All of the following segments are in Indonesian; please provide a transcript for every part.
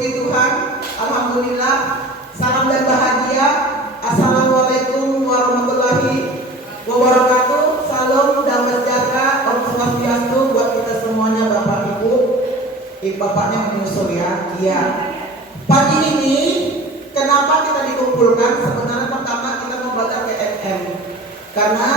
Puji Tuhan, Alhamdulillah. Salam dan bahagia. Assalamualaikum warahmatullahi wabarakatuh. Salam damai sejahtera, Om Swastiastu buat kita semuanya, Bapak Ibu. Bapaknya menyusul ya. Iya. Pagi ini kenapa kita dikumpulkan? Sebenarnya pertama kita membaca KNM karena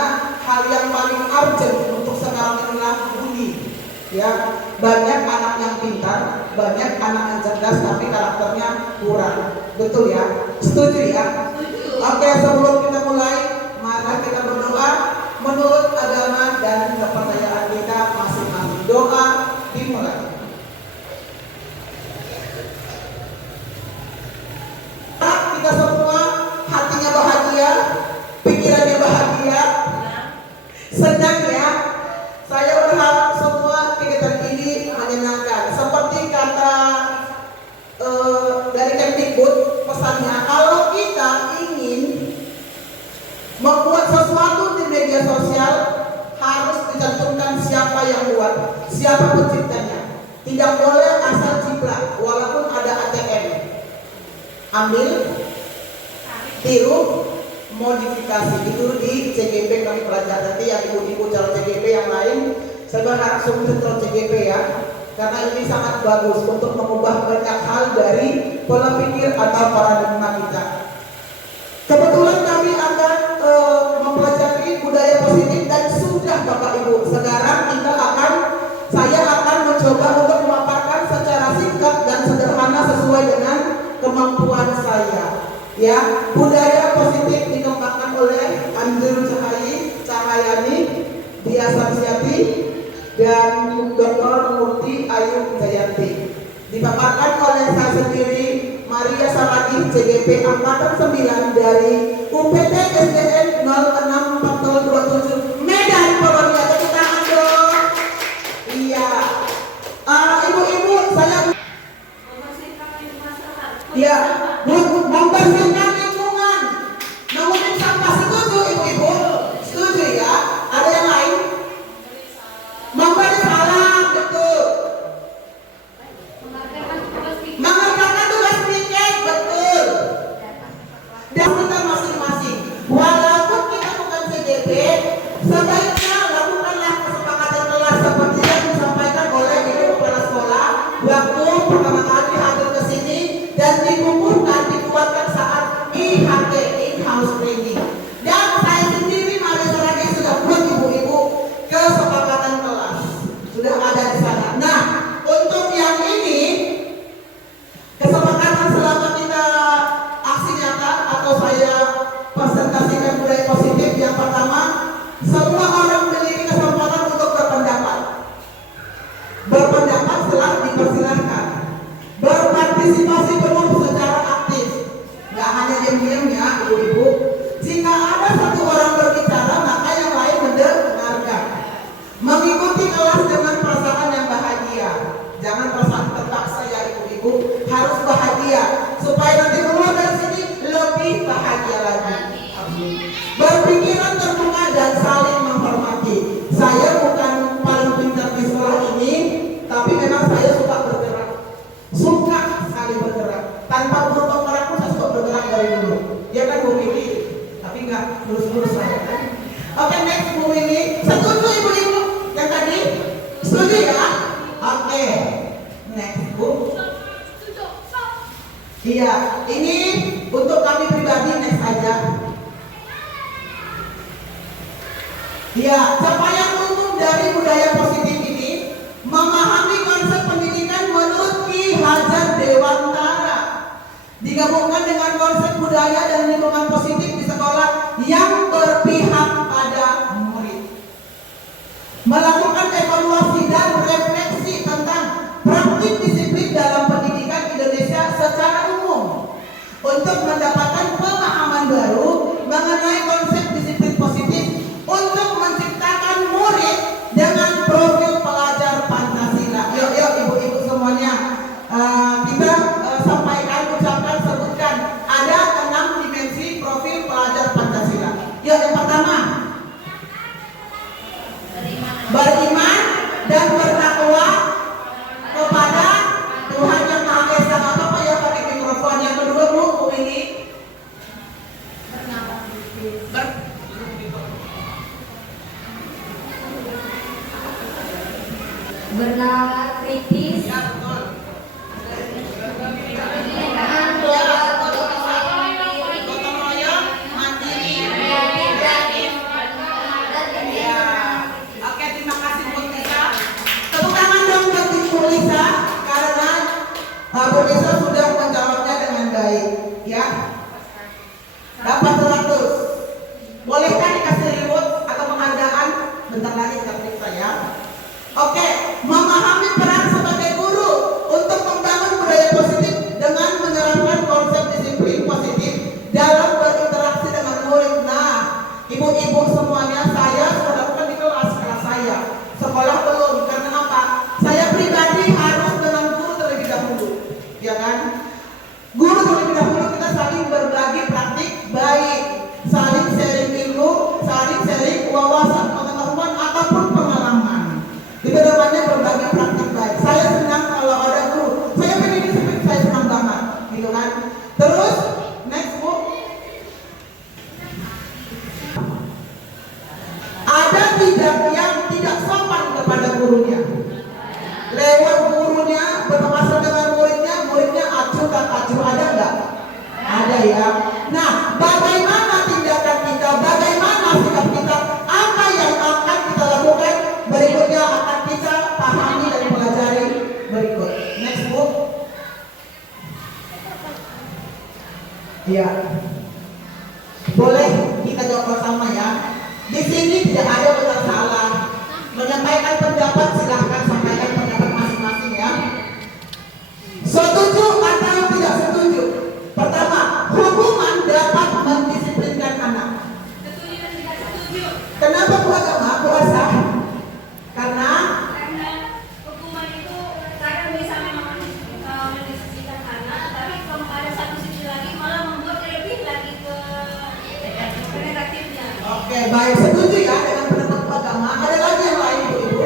hal yang paling urgent untuk sekarang inilah bully. Ya, banyak anak yang pintar, banyak anak yang cerdas, tapi karakternya kurang. Betul ya? Setuju ya? Setuju. Oke, sebelum kita mulai, mari kita berdoa menurut agama dan kepercayaan kita masing-masing. Doa dimulai. Kita semua hatinya bahagia, pikirannya bahagia, senang ya. Saya berharap semua kegiatan ini menyenangkan. Seperti kata dari Kemdikbud, pesannya kalau kita ingin membuat sesuatu di media sosial harus dicantumkan siapa yang buat, siapa penciptanya. Tidak boleh asal ciplak, walaupun ada ATM. Ambil, tiru, modifikasi. Itu di CGP kami pelajari. Nanti yang ibu-ibu calon CGP yang lain, saya berharap sukses calon CGP ya, karena ini sangat bagus untuk mengubah banyak hal dari pola pikir atau paradigma kita. Kebetulan kami akan mempelajari budaya positif dan sudah Bapak Ibu. Sekarang saya akan mencoba untuk memaparkan secara singkat dan sederhana sesuai dengan kemampuan saya. Ya, budaya positif dikembangkan oleh Andrew Cahayani, Dia Samsiati, dan Dr. Murti Ayu Jayanti. Dipaparkan oleh saya sendiri, Maria Saragi, CGP Angkatan 9 dari UPT SDN 064027 Medan, Polonia. Tepuk tangan dong. Iya. Ibu-ibu, saya ya, membersihkan lingkungan, mengurangi sampah. Setuju ibu-ibu? Setuju ya? Ada yang lain? Memberi salam, betul. Mengerjakan tugas piket, betul. Dan kita masing-masing, walaupun kita bukan CGP, sebaiknya lakukanlah kesepakatan kelas seperti yang disampaikan oleh ibu kepala sekolah waktu pertama kali hadir ke sini dan dikumpulkan, dikuatkan saat IHT, in-house training. Dan saya sendiri Maria Saragi sudah buat ibu-ibu kesepakatan kelas, sudah ada di sana. Nah, untuk yang ini kesepakatan selama kita aksi nyata atau saya presentasikan budaya positif. Yang pertama, semua orang memiliki kesempatan untuk berpendapat. Berpendapat setelah dipersilahkan. Berpartisipasi penuh secara aktif. Gak hanya diam-diam ya ibu-ibu. Jika ada satu orang berbicara, maka yang lain mendengarkan. Mengikuti kelas dengan perasaan yang bahagia. Jangan perasaan terpaksa ya ibu-ibu. Harus bahagia supaya nanti keluar dari sini lebih bahagia lagi. Berpikiran terbuka dan saling menghormati. Saya bukan paling pintar di sekolah ini, tapi memang saya suka bergerak. Suka sekali bergerak. Tanpa berubah orang pun saya suka bergerak dari dulu. Dia kan Bu Mili, tapi nggak lurus-lurus saya kan. Oke, next Bu Mili. Setuju ibu-ibu yang tadi? Setuju ya? Oke, next Bu. Iya, ini untuk kami pribadi, next aja. Iya, capaian umum dari budaya positif ini memahami konsep pendidikan menurut Ki Hajar Dewantara, digabungkan dengan konsep budaya dan lingkungan positif di sekolah yang berpihak pada murid. Melakukan evaluasi dan refleksi tentang praktik disiplin dalam pendidikan Indonesia secara umum untuk mendapatkan pemahaman baru mengenai konsep disiplin positif untuk menciptakan murid dengan profil pelajar Pancasila. Yuk ibu-ibu semuanya, kita sampaikan, ucapkan, sebutkan. Ada 6 dimensi profil pelajar Pancasila. Yuk, yang pertama, beriman dan bertakwa kepada Tuhan Yang Maha Esa. Apa Dapat 100. Bolehkah dikasih reward atau penghargaan? Bentar lagi kita periksa ya. Oke, memahami peran sebagai guru untuk membangun budaya positif dengan menerapkan konsep disiplin positif dalam berinteraksi dengan murid. Nah, ibu-ibu semuanya, saya sudah lakukan di kelas saya. Sekolah belum, karena apa? Saya pribadi harus dengan guru terlebih dahulu, ya kan? Guru terlebih dahulu, kita saling berbagi praktik baik, saling sharing ilmu, saling sharing wawasan, pengetahuan ataupun pengalaman. Di kedepannya berbagi praktik baik. Saya senang kalau ada guru. Saya pengen disiplin, saya senang banget, gitu kan? Terus next Bu, ada tidak yang tidak sopan kepada gurunya? Lewat gurunya berpapasan dengan muridnya, muridnya acuh tak acuh, ada nggak? Ada ya. Nah, bagaimana tindakan kita? Bagaimana sikap kita? Apa yang akan kita lakukan? Berikutnya akan kita pahami dan pelajari berikut. Next Bu. Ya. Boleh kita jawab bersama ya. Di sini tidak ada benar salah. Menyampaikan pendapat silahkan sampaikan pendapat masing-masing ya. Setuju atau tidak setuju? Pertama, hukuman dapat mendisiplinkan anak. Setuju dan tidak setuju. Kenapa Bu agama puasa? Karena hukuman itu kadang bisa memang mendisiplinkan anak, tapi kalau ada satu sisi lagi malah membuat lebih lagi ke negatifnya. oke, baik, setuju ya dengan pendapat Bu agama. Ada lagi yang lain Bu-ibu?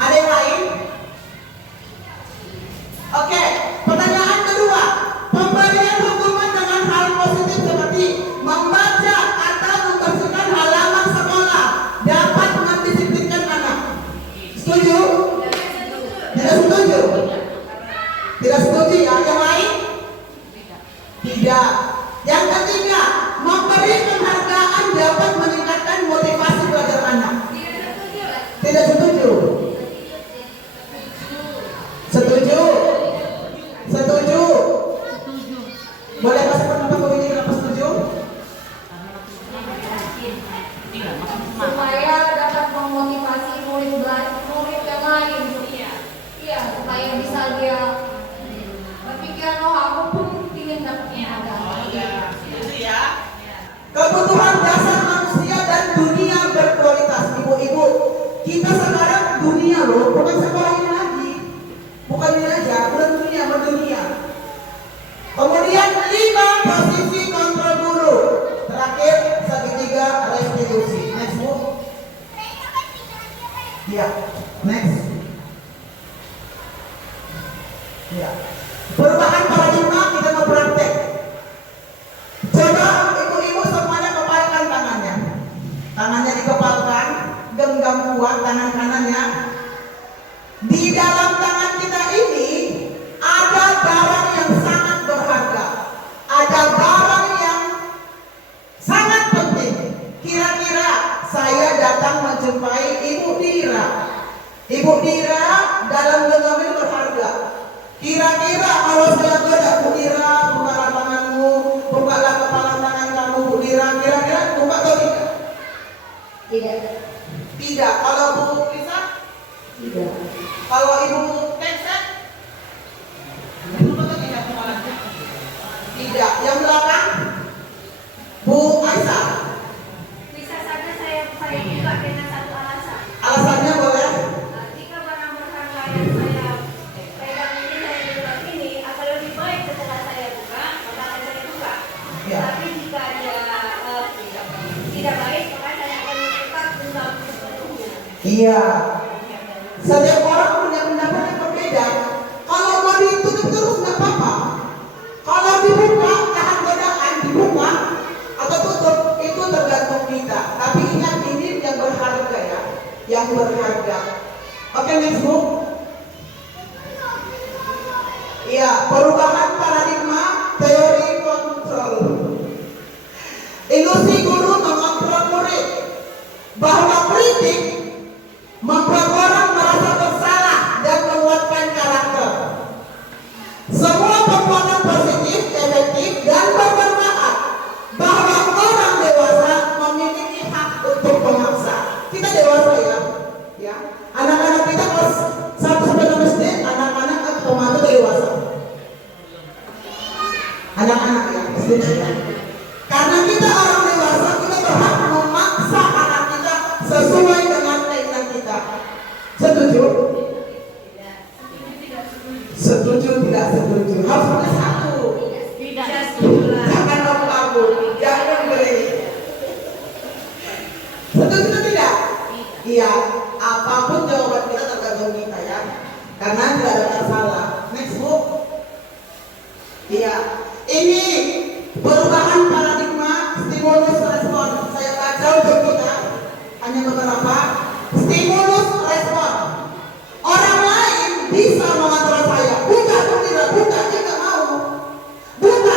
Ada yang lain? Oke, pertanyaan kedua. Pemberian hukuman dengan hal positif seperti membaca atau membersihkan halaman sekolah dapat mendisiplinkan anak. Setuju? Tidak setuju? Tidak setuju ya. Yang lain? Tidak. Yang ketiga, memberi penghargaan dapat meningkatkan motivasi belajar anak. Tidak setuju? Setuju? Setuju? Boleh kasih pendapat Bu ini kenapa setuju? Supaya dapat memotivasi murid yang lain. Iya, supaya bisa dia berpikir, oh aku pun ingin dapat penghargaan. Kebutuhan dasar manusia dan dunia berkualitas. Ibu-ibu, kita sekarang dunia loh, bukan sekolah ini lagi. Bukan ini aja, bukan dunia, mendunia. Kemudian 5 posisi kontrol guru. Terakhir segitiga restitusi. Next Bu. Ya, next. Ya. Perubahan paradigma kita mau praktek. Coba ibu-ibu semuanya kepalkan tangannya. Tangannya dikepalkan, genggam kuat tangan kanannya. Di dalam tangan kita ini ada barang yang sangat berharga. Ada barang yang sangat penting. Kira-kira saya datang menjumpai Ibu Dira. Ibu Dira dalam genggam ini berharga. Kira-kira kalau saya goda Bu Dira, bukalah tanganmu, bukalah kepala tangan kamu Bu Dira, kira-kira buka atau tidak? Tidak. Tidak. Kalau Bu Lisa? Tidak. Kalau Ibu Tekset? Buka atau tidak kepalanya? Tidak. Yang belakang? Bu Aisyah? Bisa saja saya buka dengan satu alasan. Alasannya boleh? Jika barang berharga yang saya pegang ini, saya buka ini akan lebih baik setelah saya buka, maka akan saya buka. Ya. Tapi jika dia tidak baik, maka saya akan tetap genggam sepenuhnya. Iya. Setiap orang punya pendapat yang berbeda. Kalau mau ditutup terus nggak apa-apa. Kalau dibuka, tahan godaan, dibuka atau tutup, itu tergantung kita. Tapi ingat ini yang berharga ya, yang berharga. Oke, next Bu. Iya, perubahan paradigma teori kontrol. Ilusi guru mengontrol murid. Bahwa kritik membuat orang merasa bersalah dan menguatkan karakter. Semua perbuatan positif, efektif, dan bermanfaat Setuju ya? Karena kita orang dewasa, kita berhak memaksa anak kita sesuai dengan keinginan kita. Setuju? Setuju tidak setuju? Harus ada satu. Jangan abu-abu, jangan beri. Setuju atau tidak? Iya. Apapun jawaban kita tergantung kita ya. Karena tidak ada yang salah. Next book. Iya. Ini perubahan paradigma stimulus respon. Saya baca untuk kita hanya beberapa. Stimulus respon. Orang lain bisa mengontrol saya. Buka atau tidak buka, dia nggak mau. Buka.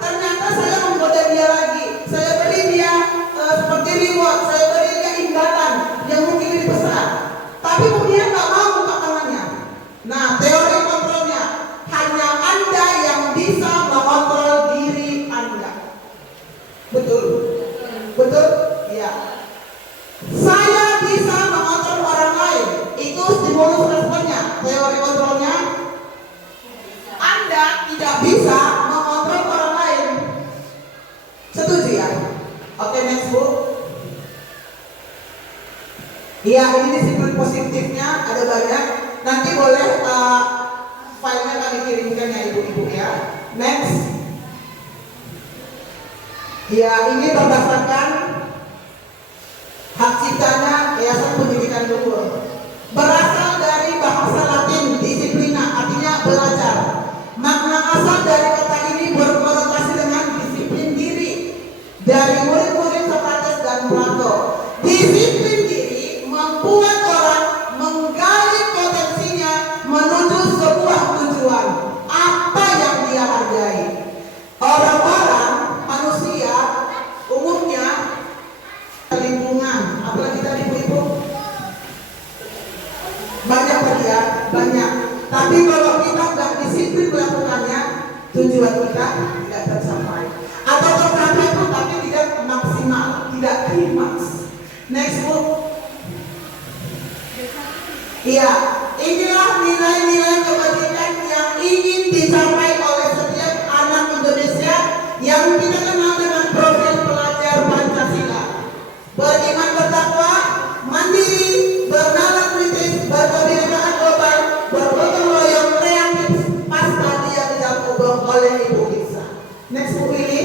Ternyata saya menggoda dia lagi. Saya beri dia seperti reward. Saya beri dia imbalan yang mungkin lebih besar. Tapi kemudian nggak mau buka tangannya. Nah, teori kontrolnya hanya Anda yang bisa mengontrol diri Anda. Betul? Betul? Iya. Saya bisa mengontrol orang lain. Itu stimulus responnya. Teori kontrolnya Anda tidak bisa mengontrol orang lain. Setuju ya? Oke, next book. Iya, ini disiplin positifnya ada banyak. Nanti boleh filenya kami kirimkan ya ibu-ibu ya. Next. Ya, ini berdasarkan hak ciptanya Yayasan Pendidikan Luhur. Berasal dari bahasa Latin disiplina, artinya belajar. Makna asal dari kata ini berkonotasi dengan disiplin diri. Dari murid-murid Sokrates dan Plato. Disiplin diri membuat orang menggali potensinya menuju sebuah tujuan. Apa yang dia hargai? Orang-orang, manusia, umumnya lingkungan, apalagi tadi ibu-ibu banyak tadi ya, banyak. Tapi kalau kita nggak disiplin melakukannya, tujuan kita tidak tercapai. Atau tercapai pun tapi tidak maksimal, tidak klimaks. Next book. Iya, inilah nilai-nilai kebajikan yang ingin dicapai oleh setiap anak Indonesia yang kita kenal dengan profil pelajar Pancasila. Beriman bertakwa, mandiri, bernalar kritis, berkebinekaan global, bergotong royong, kreatif, pas tadi yang dicakup oleh Ibu Lisa. Next book ini.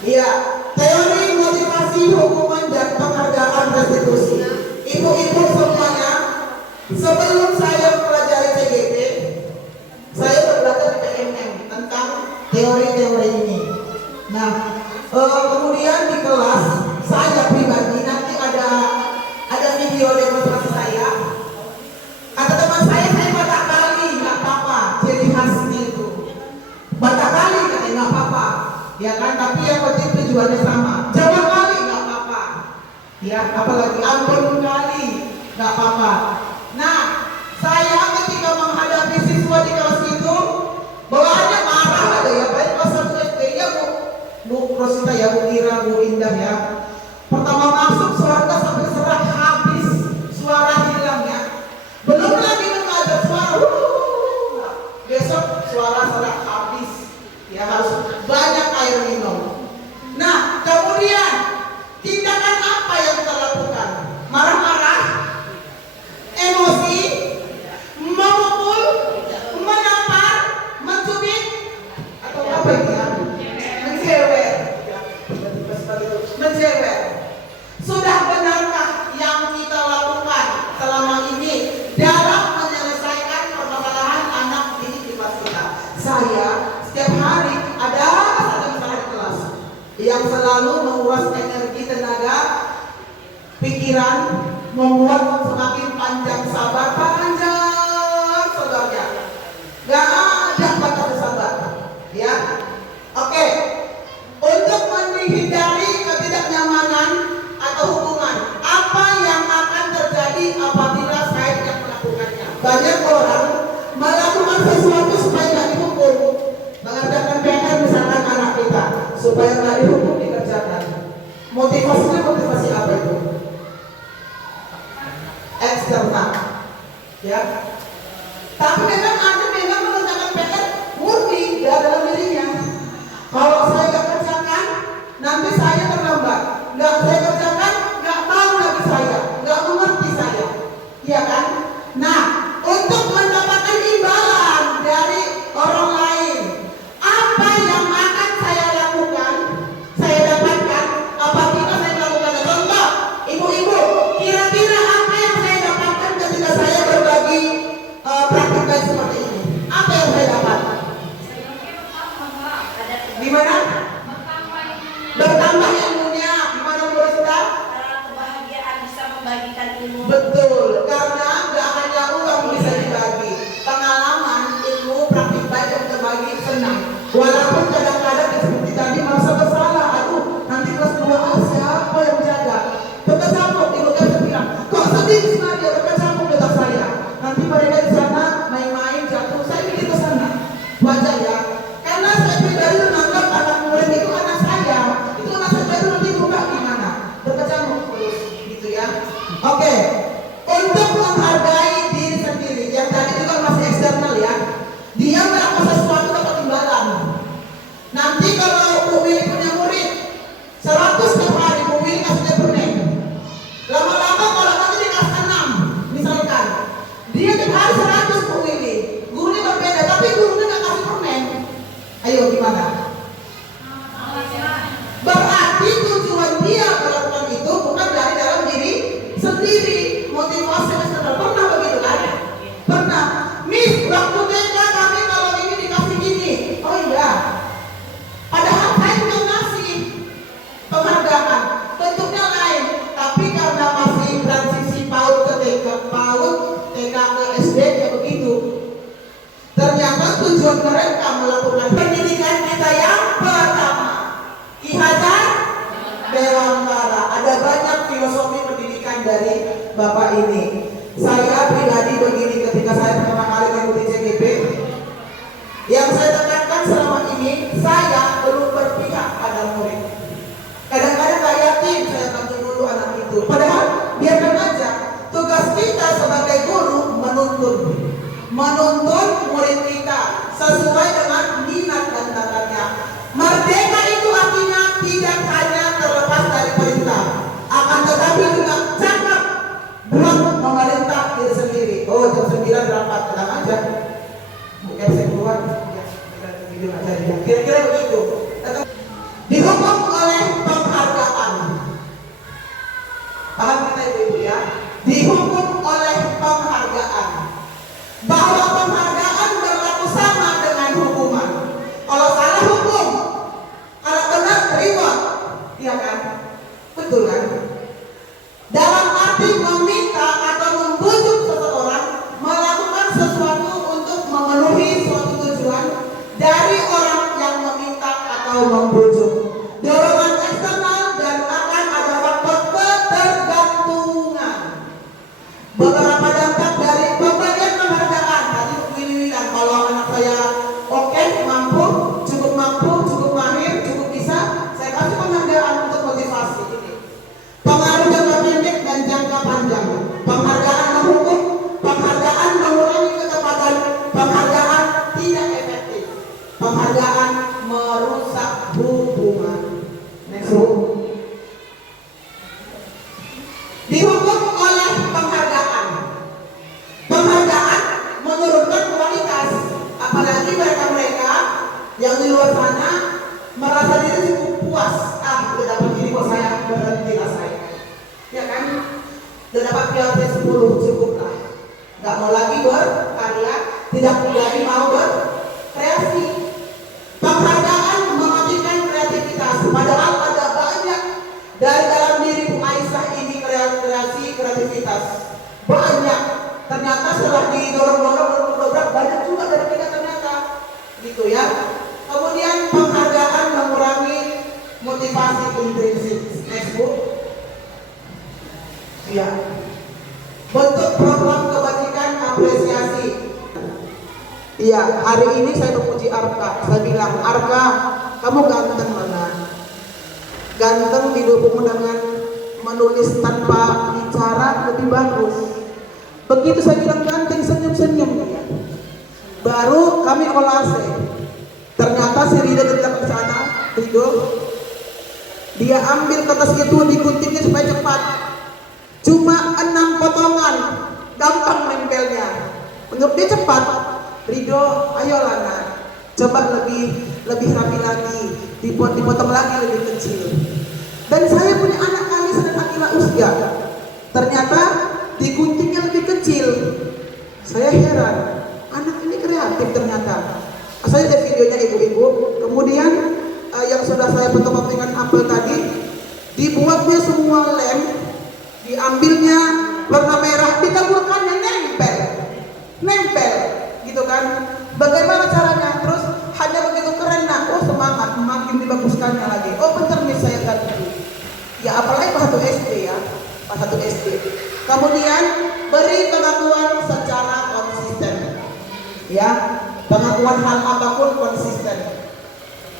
Iya, teori motivasi, hukuman dan penghargaan restitusi. Ibu-ibu semuanya, sebelum saya mempelajari CGP, saya belajar di PMM tentang teori-teori ini. Nah, kemudian di kelas saya pribadi nanti ada video demonstrasi saya. Kata teman saya batak kali nggak apa-apa, jadi khasnya itu. Batak kali katanya nggak apa-apa, ya kan? Tapi yang penting tujuannya sama. Jawa kali nggak apa-apa, ya. Apalagi Ambon kali nggak apa-apa. Nah, saya ketika menghadapi siswa di kelas itu, bawaannya marah ada ya, baik kelas 1 SD ya Bu Rosita ya, Bu Ira, Bu Indah ya. Pertama masuk suara sampai serak habis, suara hilangnya. Belum lagi mengajar suara, besok suara serak habis. Ya harus banyak air minum. Nah, kemudian tindakan apa yang kita lakukan? Marah-marah, emosi, memukul, menampar, mencubit, atau apa itu ya? Menjewer. Sudah benarkah yang kita lakukan selama ini dalam menyelesaikan permasalahan anak didik di kelas kita? Saya setiap hari ada satu masalah di kelas yang selalu menguras energi, tenaga, pikiran, membuat semakin panjang sabar, panjang sabarnya. Gak ada batas sabar, ya. Oke. Untuk menghindari ketidaknyamanan atau hukuman, apa yang akan terjadi apabila saya tidak melakukannya? Banyak orang melakukan sesuatu supaya tidak dihukum, mengerjakan PR misalkan anak kita supaya nggak dihukum dikerjakan. Motivasinya motivasi apa itu? Eksternal. tujuan mereka melakukan pendidikan kita yang pertama. Ki Hajar Dewantara. Ada banyak filosofi pendidikan dari Bapak ini. Saya pribadi begini, ketika saya pertama kali mengikuti CGP, yang saya tekankan selama ini, saya belum berpihak pada murid. Kadang-kadang gak yakin saya bantu dulu anak itu. Padahal biarkan aja. Tugas kita sebagai guru menuntun murid kita sesuai dengan minat dan bakatnya. Merdeka itu artinya tidak hanya terlepas dari perintah, akan tetapi juga cakap buat memerintah diri sendiri. Oh, jam 9 rapat, tenang aja. Bukan saya keluar, ya, video aja. Kira-kira begitu. Dihukum oleh penghargaan. Paham kita ibu ya? Dihukum oleh penghargaan. Bahwa penghargaan berlaku sama dengan hukuman. Kalau salah hukum, kalau benar terima, iya kan? Betul kan? Dalam arti meminta atau membujuk seseorang melakukan sesuatu untuk memenuhi suatu tujuan dari orang yang meminta atau membujuk. Dorongan eksternal dan akan ada faktor ketergantungan. Beberapa dampak dari pemberian penghargaan. Tadi Willy bilang kalau anak saya oke, mampu, cukup mahir, cukup bisa, saya kasih penghargaan untuk motivasi ini. Pengaruh jangka pendek dan jangka panjang. Penghargaan menghukum, penghargaan mengurangi ketepatan, penghargaan tidak efektif, penghargaan merusak hubungan. Next Bu. Dihukum oleh penghargaan. Penghargaan menurunkan kualitas, apalagi mereka-mereka yang di luar sana merasa diri cukup puas. Udah dapat ini kok, saya berhenti lah saya. Ya kan? Udah dapat PLT 10 cukup lah. Gak mau lagi berkarya, tidak lagi mau berkreasi. Penghargaan mematikan kreativitas. Padahal ada banyak dari dalam diri Bu Aisyah ini kreativitas. Banyak. Ternyata setelah didorong-dorong banyak juga dari kita ternyata. Gitu ya. Kemudian penghargaan mengurangi motivasi intrinsik. Next Bu. Ya. Bentuk program kebajikan apresiasi. Iya, hari ini saya memuji Arka. Saya bilang, Arka, kamu ganteng mana? Ganteng didukung dengan menulis tanpa bicara lebih bagus. Begitu saya bilang ganteng, senyum-senyum dia. Baru kami kolase. Ternyata si Rido datang ke sana, Rido. Dia ambil kertas itu, diguntingnya supaya cepat. Cuma 6 potongan, gampang nempelnya. Menurut dia cepat. Rido, ayolah nak, coba lebih rapi lagi, dipotong lagi lebih kecil. Dan saya punya anak Anissa dan Akila Usga, ternyata diguntingnya lebih kecil. Saya heran, anak ini kreatif ternyata. Saya ada videonya ibu-ibu. Kemudian yang sudah saya fotokopikan apel tadi, dibuatnya semua lem, diambilnya warna merah, ditaburkannya nempel, gitu kan? Bagaimana caranya? Terus hanya begitu keren, nah, oh semangat, makin dibaguskannya lagi. Oh bentar nih saya ganti. Ya apalagi pas 1 SD ya, pas 1 SD. Kemudian beri pengakuan secara konsisten, ya, pengakuan hal apapun konsisten.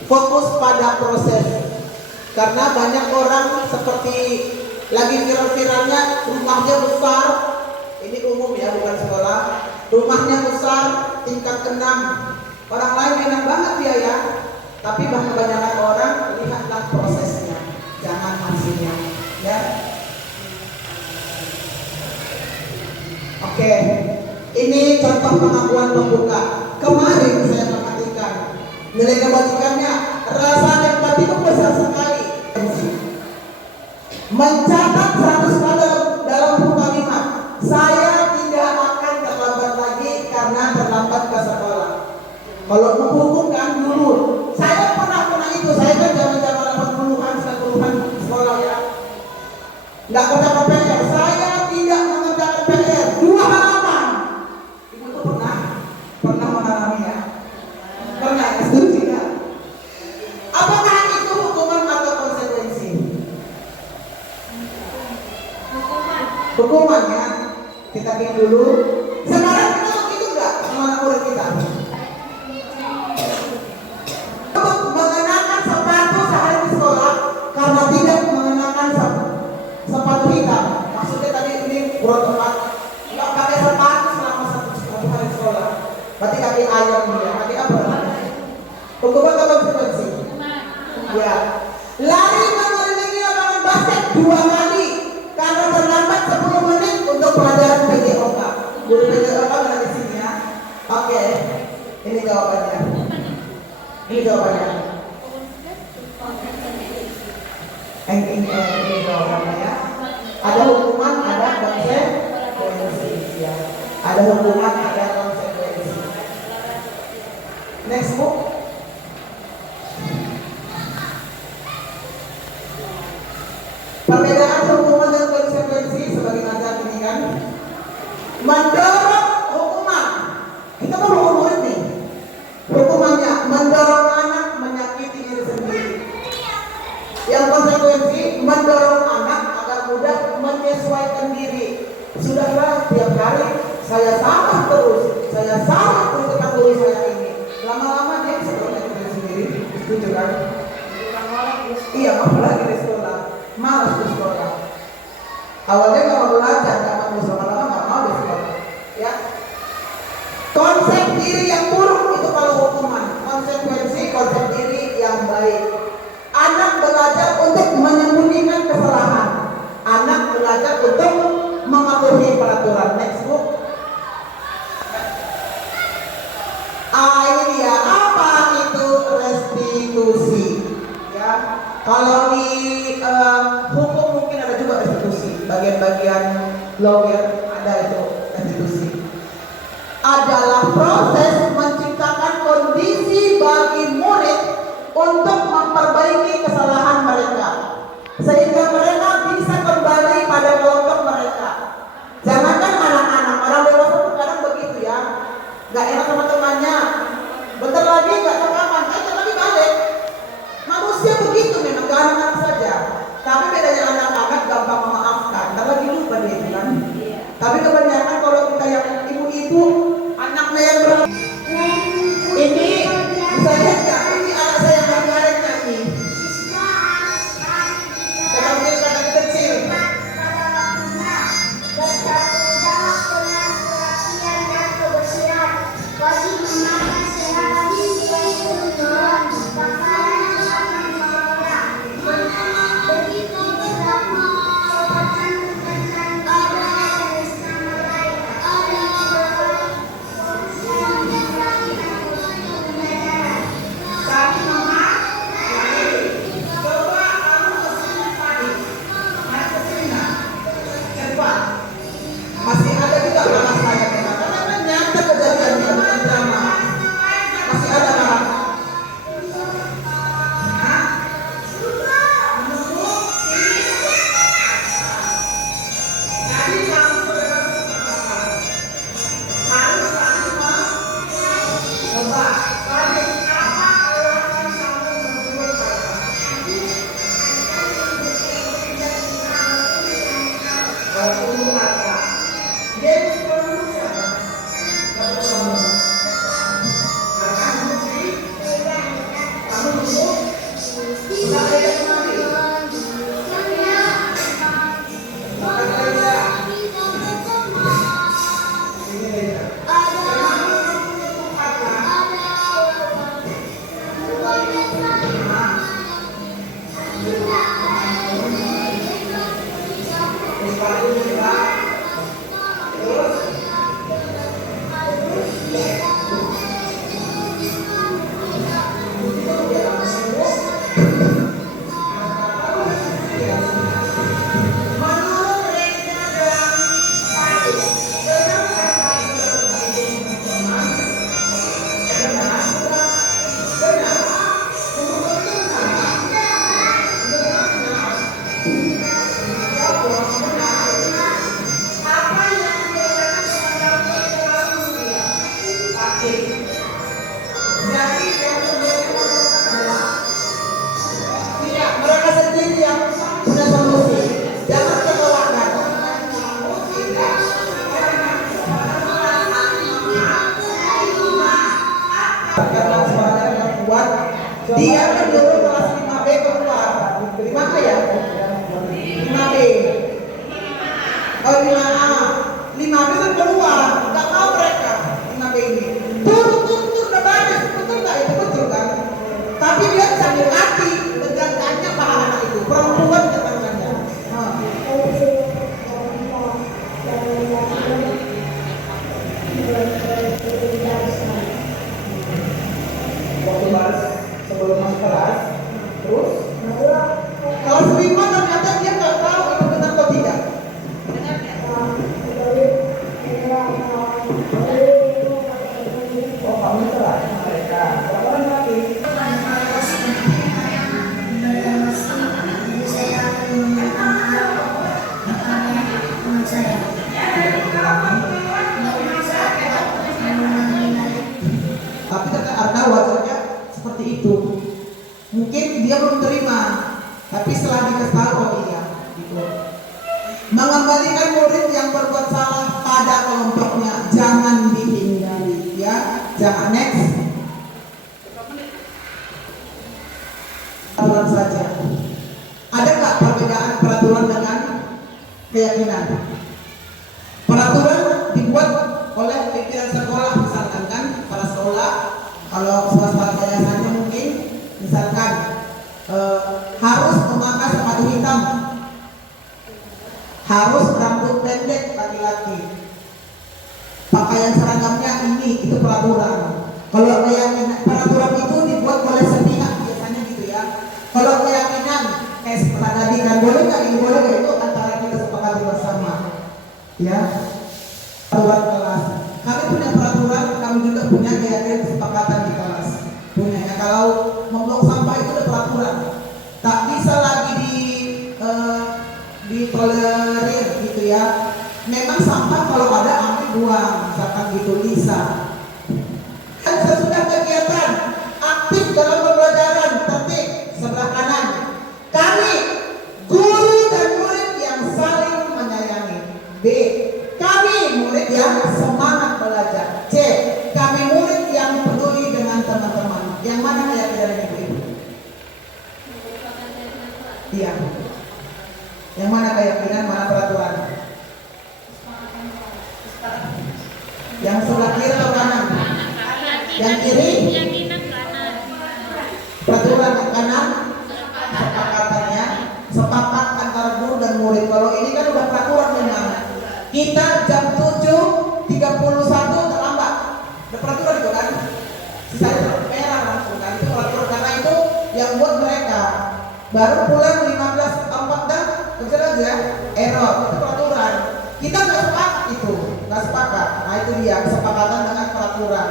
Fokus pada proses, karena banyak orang seperti lagi viral-viralnya, rumahnya besar, ini umum ya bukan sekolah, rumahnya besar, tingkat 6, orang lain enak banget dia ya, tapi kebanyakan orang lihatlah prosesnya, jangan hasilnya, ya. Oke, ini contoh pengakuan pembuka. Kemarin saya perhatikan nilai kebajikannya, rasa empati itu besar sekali. Mencatat 100 kali dalam buku kalimat, saya tidak akan terlambat lagi karena terlambat ke sekolah. Kalau menghukum kan dulu, saya pernah itu, saya kan zaman-zaman 80-an, 90-an sekolah ya, nggak kerjakan PR, saya tidak mengerjakan PR 2 halaman. Ibu tuh pernah mengalami ya, kaki ayam dia. Kaki apa? Hukuman atau konsekuensi? Ya. Lari mengelilingi lapangan basket 2 kali karena terlambat 10 menit untuk pelajaran PJOK. Guru PJOK ada di sini ya. Oke. Ini jawabannya. Ini jawabannya. Ini jawabannya ya. Ada hukuman, ada konsekuensi ya. Ada hukuman, ada konsekuensi. Next book. Perbedaan hukuman dan konsekuensi sebagai macam ini kan. Mendorong hukuman. Kita mau hukum murid nih. Hukumannya mendorong anak menyakiti diri sendiri. Yang konsekuensi mendorong anak agar mudah menyesuaikan diri. Sudahlah tiap hari saya salah terus dengan guru saya ini. Lama-lama dia bisa menyakiti diri sendiri. Setuju kan? Iya, apalagi di sekolah. Malas di sekolah. Awalnya nggak mau belajar, nggak mau bersama lama, nggak mau di sekolah. Ya. Konsep diri yang buruk itu kalau hukuman. Konsekuensi konsep diri yang baik. Anak belajar untuk menyembunyikan kesalahan. Anak belajar untuk mematuhi peraturan. Next book. Ini dia apa itu restitusi. Ya. Kalau di hukum mungkin ada juga restitusi. Bagian-bagian lawyer ada itu restitusi. Adalah proses menciptakan kondisi bagi murid untuk memperbaiki kesalahan mereka sehingga mereka bisa kembali pada kelompok mereka. Jangankan anak-anak, orang dewasa pun kadang begitu ya. Gak enak sama temannya. Bentar lagi gak rekaman, ayo lagi balik. Manusia begitu memang, gak anak-anak saja. Tapi bedanya anak-anak gampang memaafkan. Ntar lagi lupa dia itu kan. Tapi kebanyakan kalau kita yang ibu-ibu, anaknya yang ini bisa lihat gak? Ini anak saya yang kemarin nyanyi. Dalam anak kecil. Masih ada juga marah saya memang karena nyata kejadiannya bukan drama. Masih ada marah. Jadi kamu harus coba balik apa alasan kamu menurut harta. Dia perlu siapa? Kamu sudah ada kemari. Mereka sendiri yang punya solusi. Jangan keluarkan. Karena semangat yang kuat, dia kan dulu kelas 5B keluar. 5A ya? 5B. Oh 5A. 5B kan keluar. Gak tahu mereka 5B ini. Turun begitu. Mungkin dia belum terima, tapi setelah dikasih tahu, oh iya, gitu. Mengembalikan murid yang berbuat salah pada kelompoknya, jangan dihindari, ya. Jangan. Next. Peraturan saja. Ada nggak perbedaan peraturan dengan keyakinan? Peraturan dibuat oleh pimpinan sekolah, misalkan kan, para sekolah. Kalau swasta yayasannya mungkin, misalkan harus memakai sepatu hitam, harus rambut pendek laki-laki, pakaian seragamnya ini, itu peraturan. Kalau keyakinan, peraturan itu dibuat oleh sepihak biasanya gitu ya. Kalau keyakinan, setelah tadi kan boleh nggak ini, boleh nggak, itu antara kita sepakati bersama, ya. Peraturan kelas, kami punya peraturan, kami juga punya keyakinan kesepakatan di kelas. Punya ya, kalau membuang sampah itu ada peraturan, tak bisa lagi ditolerir gitu ya. Memang sampah kalau ada ambil buang, misalkan gitu bisa. Dan sesudah kegiatan aktif dalam pembelajaran, tertib sebelah kanan. Kami guru dan murid yang saling menyayangi. B. Kami murid yang semangat belajar. C. Kami murid yang peduli dengan teman-teman. Yang mana keyakinan ini? Iya. Yang mana keyakinan, mana peraturan? Yang sebelah kiri atau kanan? Yang kiri? Peraturan yang kanan? Sepakatannya sepakat antara guru dan murid. Kalau ini kan udah peraturan memang. Kita jam 7.31 terlambat. Ada peraturan itu kan? Sisanya merah langsung kan? Itu peraturan, karena itu yang buat mereka. Baru pulang 15.4 dan kerja lagi ya, error, itu peraturan. Kita nggak sepakat itu, nggak sepakat. Nah itu dia kesepakatan dengan peraturan.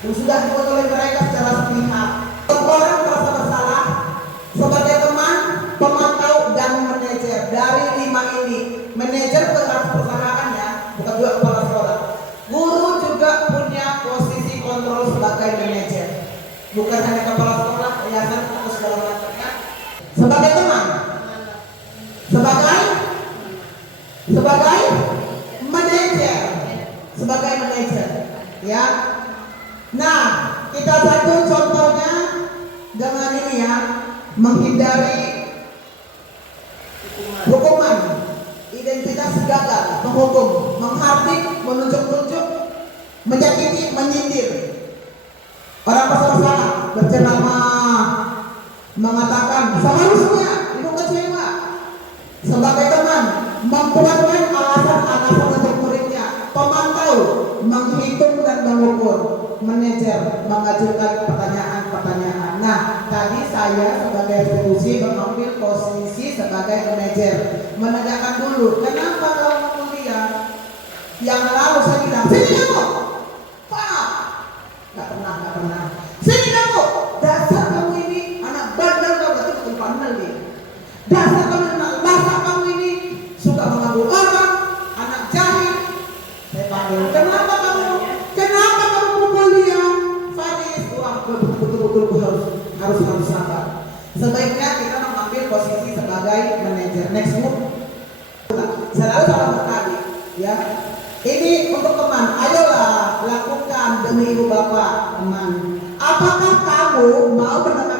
Yang sudah dibuat oleh mereka secara sepihak. Orang merasa bersalah sebagai teman, pemantau dan manajer. Dari 5 ini, manajer harus perusahaan ya, bukan juga kepala sekolah. Guru juga punya posisi kontrol sebagai manajer, bukan hanya kepala sekolah, yayasan atau segala macamnya. Sebagai teman, sebagai manajer, sebagai manajer, ya. Nah, kita satu contohnya dengan ini ya, menghindari hukuman, identitas gagal, menghukum, menghardik, menunjuk-nunjuk, menyakiti, menyindir. Orang bersalah, berceramah, mengatakan seharusnya ibu kecewa. Sebagai teman, membuatkan alasan-alasan untuk muridnya. Pemantau, menghitung dan mengukur. Manajer, mengajukan pertanyaan-pertanyaan. Nah, tadi saya sebagai institusi mengambil posisi sebagai manajer, menanyakan dulu, kenapa kamu kuliah? Yang lalu saya bilang, sini kamu, Pak, nggak pernah. Sini kamu, dasar kamu ini anak bandel, kau berarti betul pandal dia. Dasar kamu ini suka mengganggu orang, anak jahil. Saya panggil, kenapa kamu pukul dia? Faris, wah betul harus sabar. Sebaiknya kita mengambil posisi sebagai manajer. Next move, selalu salah berkali, ya. Ini untuk teman, ayolah lakukan demi ibu bapak teman. Apakah kamu mau mendengar